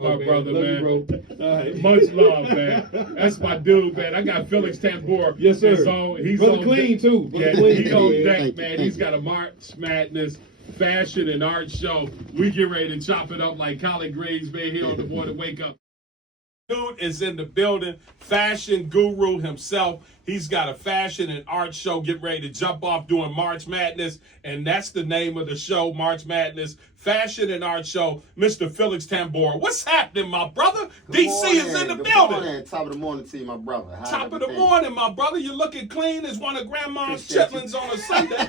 My brother, love man. you, bro. Much love, man. That's my dude, man. I got Felix Tambor. Yes, sir. He's Brother on Clean, deck. too. Brother Yeah, Clean. he's on Yeah, deck, thank you, man. thank He's you. got a March Madness fashion and art show. We get ready to chop it up like collard greens, man, here on the Morning Wake Up. Dude is in the building, fashion guru himself. He's got a fashion and art show getting ready to jump off doing March Madness, and that's the name of the show, March Madness, Fashion and Art Show. Mr. Felix Tambor, what's happening, my brother? Good DC morning. is in the Good building. Morning. Top of the morning to you, my brother. How's Top of the everything? morning, my brother. You're looking clean as one of Grandma's Appreciate chitlins on a Sunday.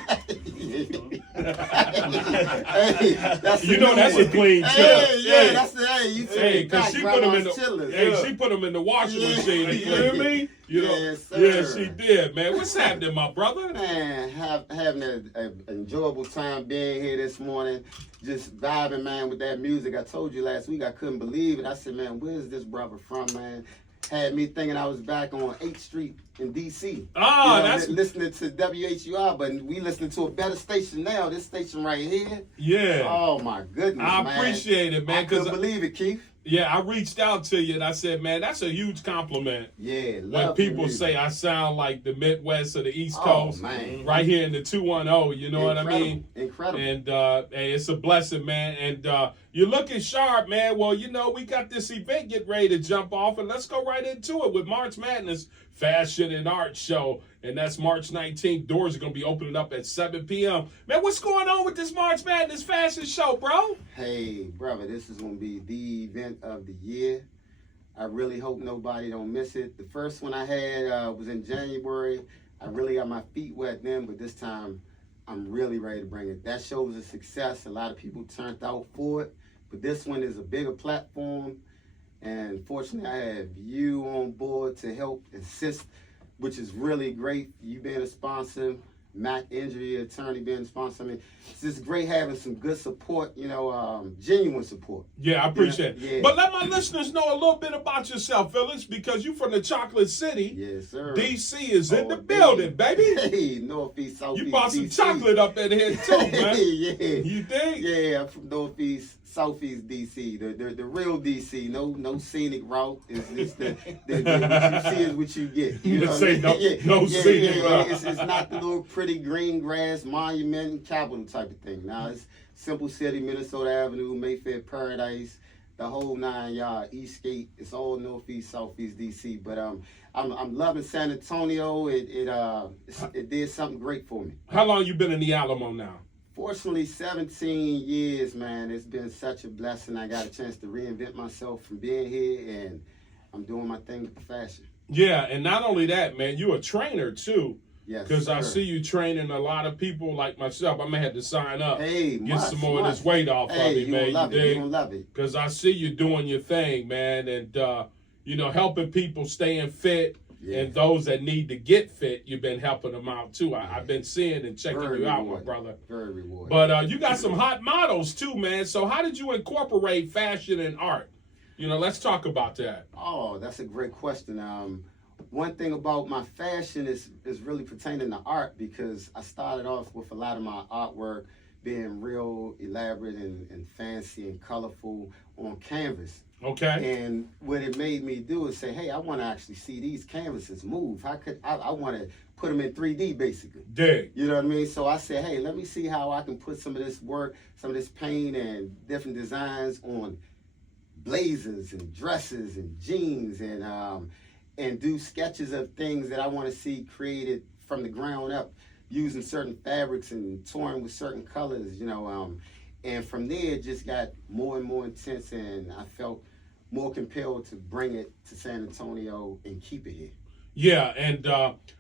Hey, that's You know that's a clean chip. Hey, yeah, that's the Hey, you said because she put them in the chillers. she put them in the washing Yeah. machine. You hear me? You know, Yes, yeah, sir. she did, man. What's happening, my brother? Man, having an enjoyable time being here this morning, just vibing, man, with that music. I told you last week I couldn't believe it. I said, man, where's this brother from, man? Had me thinking I was back on 8th Street in D.C. Ah, You know, that's listening to WHUR, but we listening to a better station now. This station right here. yeah. Oh my goodness, I man. appreciate it, man. I Because couldn't believe it, Keith. yeah, I reached out to you and I said, man, that's a huge compliment. Yeah, When love people the say music. I sound like the Midwest or the East Oh, Coast, man. right here in the 210, you know what I mean? Incredible. And hey, it's a blessing, man. And you're looking sharp, man. Well, you know, we got this event getting ready to jump off, and let's go right into it with March Madness Fashion and Art Show. And that's March 19th. Doors are going to be opening up at 7 p.m. Man, what's going on with this March Madness Fashion Show, bro? Hey, brother, this is going to be the event of the year. I really hope nobody don't miss it. The first one I had was in January. I really got my feet wet then, but this time I'm really ready to bring it. That show was a success. A lot of people turned out for it, but this one is a bigger platform. And fortunately, I have you on board to help assist, which is really great. You being a sponsor, Mac Injury Attorney being a sponsor. I mean, it's just great having some good support, you know, genuine support. Yeah, I appreciate it. Yeah. But let my listeners know a little bit about yourself, Felix, because you from the Chocolate City. Yes, sir. DC is in the Oh, building, baby. Hey, Northeast, Southeast. You bought some DC. chocolate up in here too, man. yeah. You think? Yeah, I'm from Northeast, Southeast DC, the real DC. No scenic route. It's the what you see is what you get. You know what I Say mean? no scenic route. It's not the little pretty green grass monument capital type of thing. Now it's Simple City, Minnesota Avenue, Mayfair Paradise, the whole 9 yard, Eastgate. It's all Northeast, Southeast DC. But I'm loving San Antonio. It did something great for me. How long you been in the Alamo now? Fortunately, 17 years, man. It's been such a blessing. I got a chance to reinvent myself from being here, and I'm doing my thing with the fashion. Yeah, and not only that, man, you're a trainer too. Yes, Because I sir. see you training a lot of people like myself. I may have to sign up, Hey, get some more of this weight off Hey, of me, you man. gonna love You it. You dig? gonna love it. Because I see you doing your thing, man, and you know, helping people staying fit. Yeah. And those that need to get fit, you've been helping them out too. I've been seeing and checking Very you out, my rewarding. brother. Very rewarding. But you got some hot models too, man. So how did you incorporate fashion and art? You know, let's talk about that. Oh, that's a great question. One thing about my fashion is really pertaining to art, because I started off with a lot of my artwork being real elaborate and fancy and colorful on canvas. Okay. And what it made me do is say, hey, I want to actually see these canvases move. How could I want to put them in 3D basically? Dig. You know what I mean? So I said, hey, let me see how I can put some of this work, some of this paint and different designs on blazers and dresses and jeans and do sketches of things that I want to see created from the ground up using certain fabrics and touring with certain colors, you know. And from there, it just got more and more intense, and I felt more compelled to bring it to San Antonio and keep it here. Yeah, and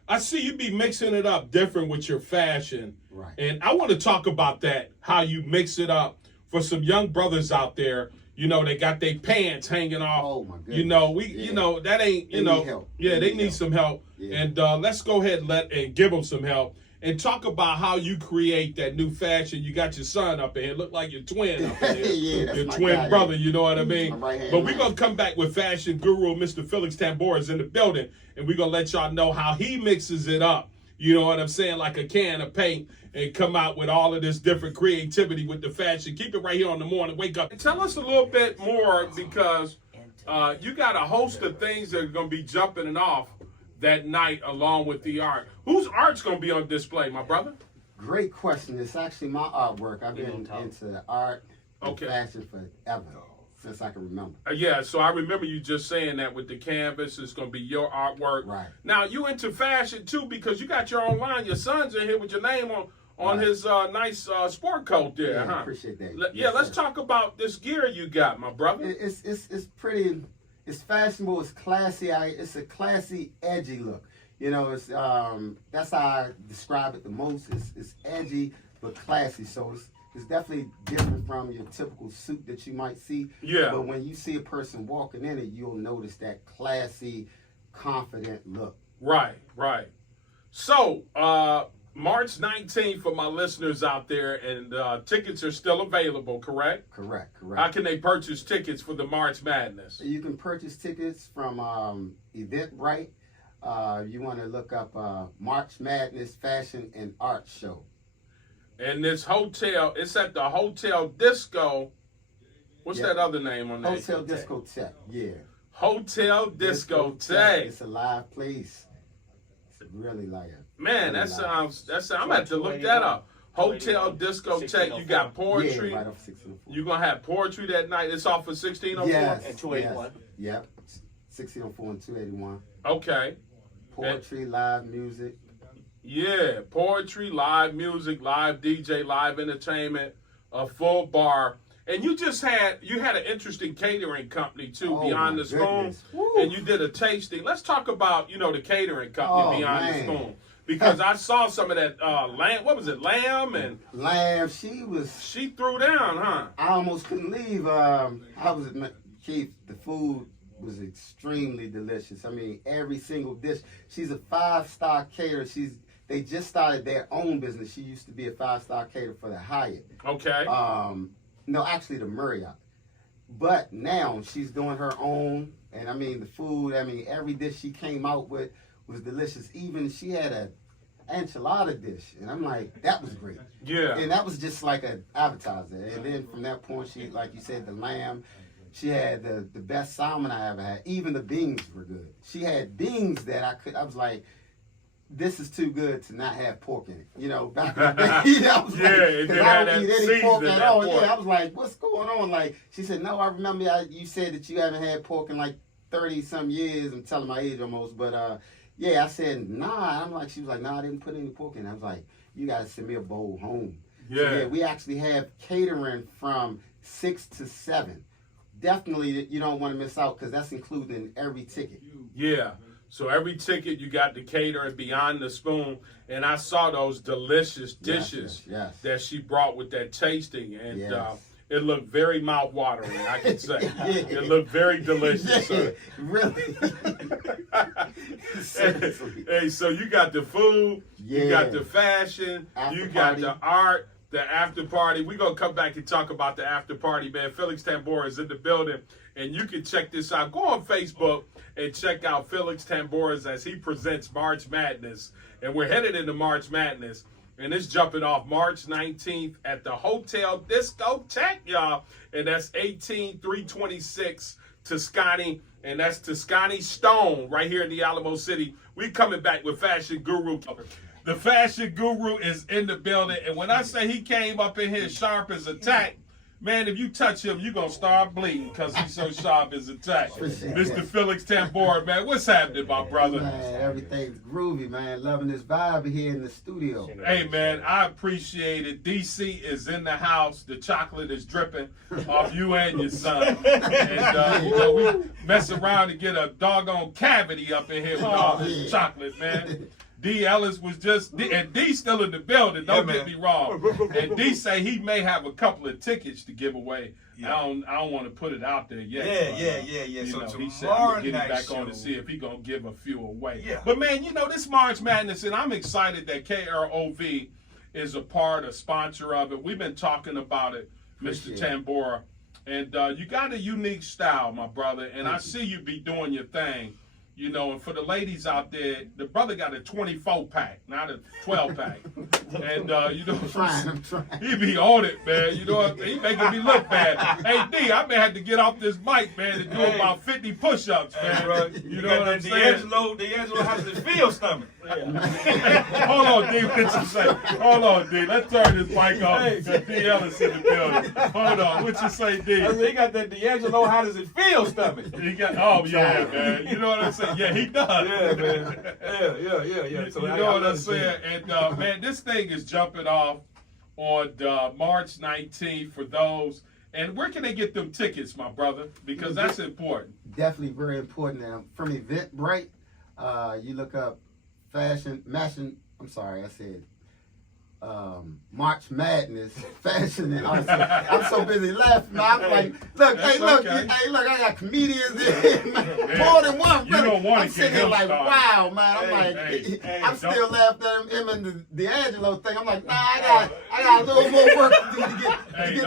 I see you be mixing it up different with your fashion. Right. And I want to talk about that, how you mix it up for some young brothers out there. You know, they got their pants hanging off. Oh my goodness. You know, Yeah. you know, that ain't, you They know, need help. yeah, they need help. some help. Yeah. And let's go ahead and give them some help and talk about how you create that new fashion. You got your son up in here, look like your twin up in here. Yeah, that's your my twin guy, brother, yeah. you know what I mean? My right-hand But we're man. going to come back with fashion guru Mr. Felix Tambor is in the building, and we're going to let y'all know how he mixes it up. you know what I'm saying, like a can of paint and come out with all of this different creativity with the fashion. Keep it right here on the morning wake up. Tell us a little bit more, because you got a host of things that are going to be jumping off that night along with the art. Whose art's going to be on display, my brother? Great question. It's actually my artwork. I've been into art and fashion forever, since I can remember. Yeah, so I remember you just saying that with the canvas, it's going to be your artwork. Right. Now, you into fashion, too, because you got your own line. Your son's in here with your name on his nice sport coat there. Yeah, huh? I appreciate that. Let's talk about this gear you got, my brother. It's pretty, it's fashionable, it's classy. It's a classy, edgy look. You know, it's that's how I describe it the most. It's edgy but classy. So it's definitely different from your typical suit that you might see. Yeah. But when you see a person walking in it, you'll notice that classy, confident look. Right. So, March 19th for my listeners out there, and tickets are still available, correct? Correct. How can they purchase tickets for the March Madness? You can purchase tickets from Eventbrite. You want to look up March Madness Fashion and Art Show. And this hotel, it's at the Hotel Disco. What's that other name on that? Hotel Discotheque, yeah. Hotel Discotheque. It's a live place. It's really live. Man, that sounds, I'm going to have to look that up. Hotel Discotheque, you got poetry. Yeah, right off 1604. You're going to have poetry that night. It's off of 1604? Yes. And 281. Yes. Yep. 1604 and 281. Okay. Poetry, live music. Yeah, poetry, live music, live DJ, live entertainment, a full bar. And you had an interesting catering company too, Beyond the Spoon. And you did a tasting. Let's talk about, the catering company Beyond the Spoon. Because I saw some of that lamb, what was it, lamb? And Lamb, she threw down, huh? I almost couldn't leave. Keith, the food was extremely delicious. I mean, every single dish. She's a 5-star caterer. They just started their own business. She used to be a 5-star caterer for the Hyatt. Okay. No, actually the Marriott. But now she's doing her own. And I mean, the food, every dish she came out with was delicious. Even she had an enchilada dish. And I'm like, that was great. Yeah. And that was just like an appetizer. And then from that point, she, like you said, the lamb. She had the best salmon I ever had. Even the beans were good. She had beans that I was like, this is too good to not have pork in it. Back in the day, I was because I don't eat any pork at all. Yeah, I was like, what's going on? Like, she said, no, I remember you said that you haven't had pork in like 30-some years. I'm telling my age almost. But, yeah, I said, nah. She was like, nah, I didn't put any pork in it. I was like, you got to send me a bowl home. Yeah. So, yeah, we actually have catering from 6 to 7. Definitely, you don't want to miss out because that's included in every ticket. Yeah. So every ticket you got the catering Beyond the Spoon, and I saw those delicious dishes that she brought with that tasting, and it looked very mouth-watering, I can say. It looked very delicious. Yeah, really. Hey, so you got the food, you got the fashion, you got the art, the after party. We're going to come back and talk about the after party, man. Felix Tambora is in the building, and you can check this out. Go on Facebook and check out Felix Tambora as he presents March Madness. And we're headed into March Madness, and it's jumping off March 19th at the Hotel Discotheque, y'all. And that's 18326 Toscani, and that's Toscani Stone right here in the Alamo City. We coming back with Fashion Guru. The Fashion Guru is in the building, and when I say he came up in here sharp as a tack, man, if you touch him, you're going to start bleeding because he's so sharp as a tack. Mr. Felix Tambora, man, what's happening, my brother? Man, everything's groovy, man. Loving this vibe here in the studio. Hey, man, I appreciate it. DC is in the house. The chocolate is dripping off you and your son. And, we mess around and get a doggone cavity up in here with all this chocolate, man. D. Ellis was and D still in the building, don't get me wrong. And D say he may have a couple of tickets to give away. Yeah. I don't want to put it out there yet. Yeah. So he said I'm gonna get him back on to see if he gonna give a few away. Yeah. But man, this March Madness, and I'm excited that KROV is a sponsor of it. We've been talking about it, Mr. Tambora. And you got a unique style, my brother, and I see you be doing your thing. You know, and for the ladies out there, the brother got a 24-pack, not a 12-pack. And, you know, I'm trying. he be on it, man. You know what I'm saying? He making me look bad. Hey, D, I may have to get off this mic, man, and do about 50 push-ups, man. Bro, You know what I'm saying? D'Angelo has the feel stomach. Hold on, D, what you say? Hold on, D. Let's turn this mic off. Got D. Ellis in the building. Hold on. What you say, D? I said, he got that D'Angelo, how does it feel stomach? He got, oh, yeah, man. You know what I'm saying? Yeah, he does. Yeah, man. Yeah. So you know what I'm saying? And, man, this thing is jumping off on March 19th for those. And where can they get them tickets, my brother? Because that's important. Definitely very important. Now, from Eventbrite, you look up March Madness, fashion and art. I'm so busy laughing. I'm like, look, That's okay. look, I got comedians in more than one. You don't want I'm to sitting get here him like, started. wow, man. I'm Hey, still laughing at him and the D'Angelo thing. I'm like, nah, I got a little more work to do to get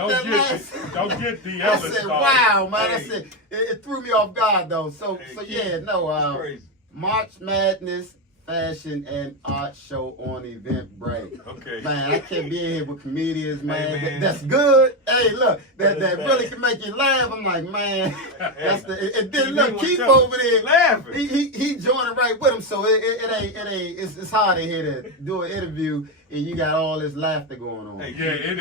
that last. Don't get the I Ellis said, started. wow, man. I Hey. said, it threw me off guard though. So yeah, no. Crazy. March Madness Fashion and Art Show on Eventbrite. Okay. Man, I can't be in here with comedians, man. Hey, man. That's good. Hey, look, that really can make you laugh. I'm like, man, that's the. And then look, Keith over there laughing. He joining right with him, so it ain't. It's hard in here to do an interview and you got all this laughter going on. Hey, Yeah, it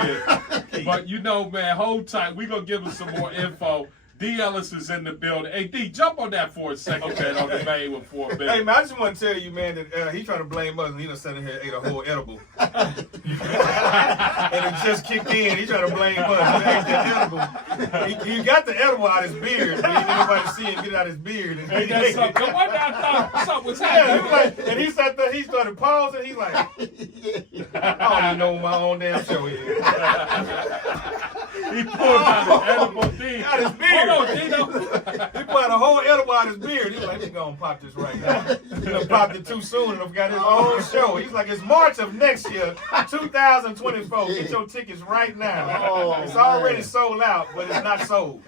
is. But you know, man, hold tight. We're going to give him some more info. D. Ellis is in the building. Hey, D, jump on that for a second, man, on the main one for a minute. Hey, man, I just want to tell you, man, that he trying to blame us, and he done sat in here and ate a whole edible. And it just kicked in. He trying to blame us. He ate that edible. He got the edible out his beard. But he didn't nobody see him get it out his beard. And Hey, that's something. Come on down, something was Yeah, happening. like, and he sat there, he started pausing. He's like, I don't even know what my own damn show is. He pulled out an edible D. Out his beard. Hold on, Dino. He put a whole edible out his beard. He's like, he's gonna pop this right now. He done popped it too soon and got his own show. He's like, it's March of next year, 2024. Get your tickets right now. Oh, It's already man. sold out, but it's not sold.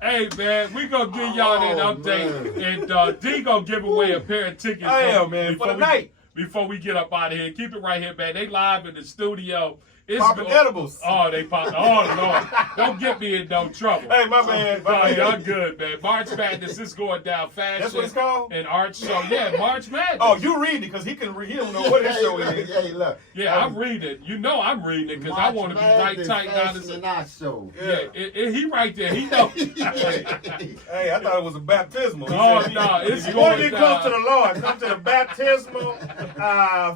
Hey, man, we going to give y'all that update. And D going to give away a pair of tickets. I am, man, for the night. Before we get up out of here. Keep it right here, man. They live in the studio. It's Popping edibles. Oh, they popping. Oh, Lord. Don't get me in no trouble. Hey, my man. No, y'all good, man. March Madness is going down. Fashion That's what it's called? and art show. Yeah, March Madness. Oh, you read it because he can read. He don't know what his show is. Hey, look. Yeah, I'm reading it. You know I'm reading it because I want to be right tight down Fashion this. and Art Show. Yeah, he right there. He know. Hey, I thought it was a baptismal. He Oh, said, no, it's if you want to going get close down. to the Lord, come to the baptismal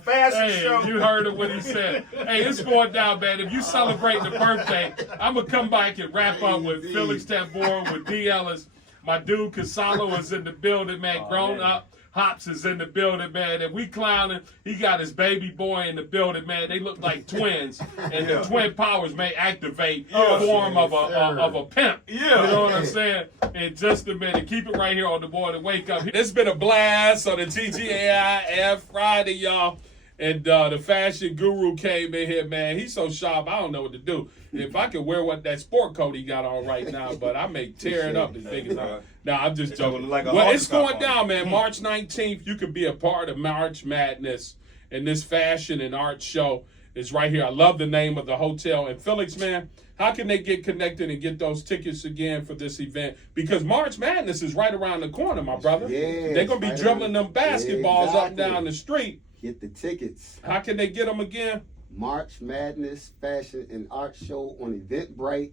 fashion Hey, show. you heard of what he said. Hey, it's going down, man. If you celebrating the birthday, I'm going to come back and wrap up with Felix Tambor, with D. Ellis. My dude Casalo is in the building, man. Grown up. Hops is in the building, man. And we clowning. He got his baby boy in the building, man. They look like twins. And the twin powers may activate a form of a pimp. Yeah. You know what I'm saying? In just a minute. Keep it right here on the board and wake up. It's been a blast on the TGAIF Friday, y'all. And the fashion guru came in here, man. He's so sharp, I don't know what to do. If I could wear that sport coat he got on right now, but I may tear it up as big as I. No, I'm just joking. Like a Well, hawk it's top going on down, it. man. March 19th, you could be a part of March Madness. And this fashion and art show is right here. I love the name of the hotel. And Felix, man, how can they get connected and get those tickets again for this event? Because March Madness is right around the corner, my brother. Yes, They're going to be right dribbling them basketballs up and Exactly. down the street. Get the tickets. How can they get them again? March Madness Fashion and Art Show on Eventbrite.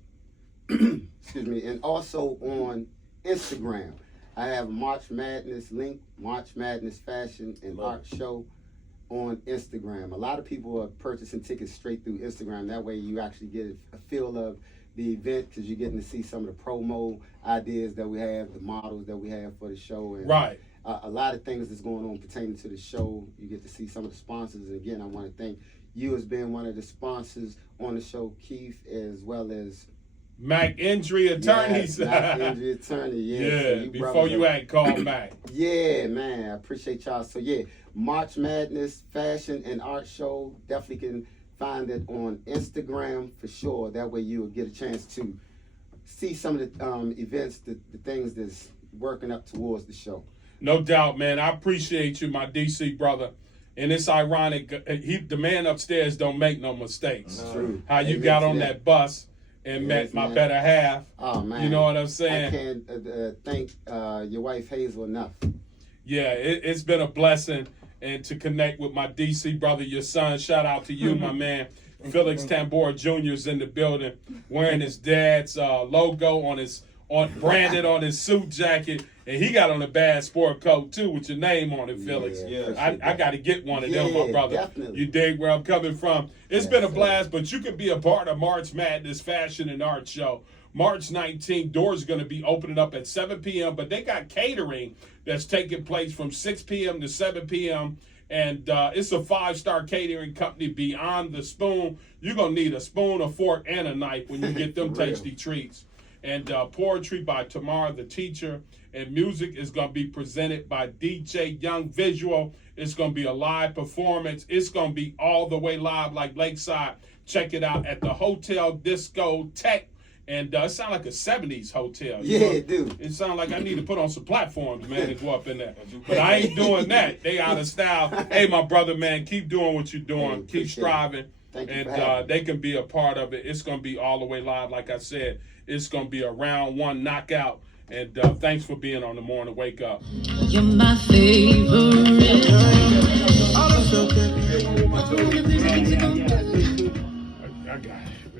Excuse me, and also on Instagram. I have March Madness link, March Madness Fashion and Art Show on Instagram. A lot of people are purchasing tickets straight through Instagram. That way you actually get a feel of the event because you're getting to see some of the promo ideas that we have, the models that we have for the show. And Right. a lot of things that's going on pertaining to the show. You get to see some of the sponsors. And again, I want to thank you as being one of the sponsors on the show, Keith, as well as Mac Injury Attorneys. Mac Injury Attorney. Yeah, so before brothers you are- act, call Mac. Yeah, man, I appreciate y'all. So yeah, March Madness Fashion and Art Show. Definitely can find it on Instagram for sure. That way you'll get a chance to see some of the events, the things that's working up towards the show. No doubt, man. I appreciate you, my DC brother. And it's ironic, the man upstairs don't make no mistakes. True. How you Amen got to on that bus and met Yes, my man. better half. Oh man, You know what I'm I saying? can't thank your wife Hazel enough. Yeah, it's been a blessing, and to connect with my DC brother, your son. Shout out to you, my man. Felix Tambor Jr. is in the building, wearing his dad's logo branded on his suit jacket, and he got on a bad sport coat too with your name on it, Felix. Yeah. I got to get one of them, my Yeah, brother. definitely. You dig where I'm coming from? It's Yes, been a sir. blast, but you can be a part of March Madness Fashion and Art Show. March 19th, doors are going to be opening up at 7 p.m., but they got catering that's taking place from 6 p.m. to 7 p.m., and it's a 5-star catering company, Beyond the Spoon. You're going to need a spoon, a fork, and a knife when you get them For real. tasty treats. And poetry by Tamara the Teacher, and music is going to be presented by DJ Young Visual. It's going to be a live performance. It's going to be all the way live like Lakeside. Check it out at the Hotel Disco Tech. And it sounds like a 70s hotel. Yeah, it do. It sounds like I need to put on some platforms, man, and go up in there. But I ain't doing that. They out of style. Hey, my brother, man, keep doing what you're doing. Hey, Keep appreciate it. striving. Thank you And for having me. they can be a part of it. It's going to be all the way live. Like I said, it's going to be a round one knockout. And thanks for being on the morning wake up. You're my favorite. I got it.